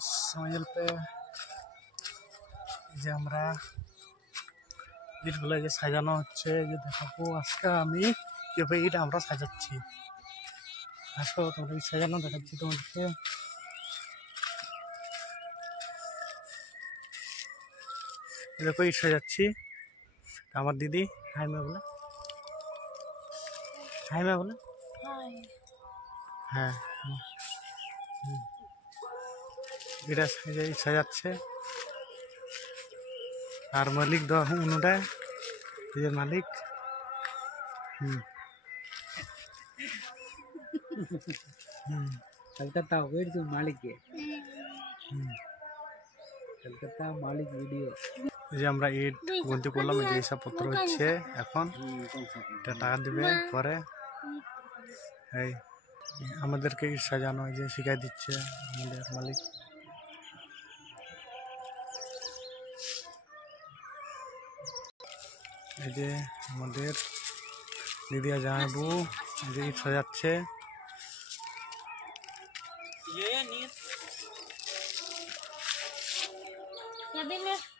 समझल पे যে আমরা ইটগুলো যে সাজানো হচ্ছে যে দেখাবো আজকে আমি কিভাবে ইট আমরা সাজাচ্ছি। আসো তোমরা ইট সাজানো দেখাচ্ছি তোমাদেরকে। দেখো ইট সাজাচ্ছি আমার দিদি হাই মা বলে, হাই মা বলে, হ্যাঁ এটা সাজাচ্ছে। আর মালিক দেওয়া উনুটা এই যে মালিক। कलकत्ता वेट जो मालिक है कलकत्ता मालिक वीडियो এই যে আমরা ইট গুনতি করলাম, এই যে এইসব পত্র হচ্ছে এখন এটা টাকা দিবে পরে। এই আমাদেরকে ইট সাজানো এই যে শিখাই দিচ্ছে আমাদের মালিক। এই যে আমাদের দিদি আর জামাইবু এই যে ইট সাজাচ্ছে। Ya dime.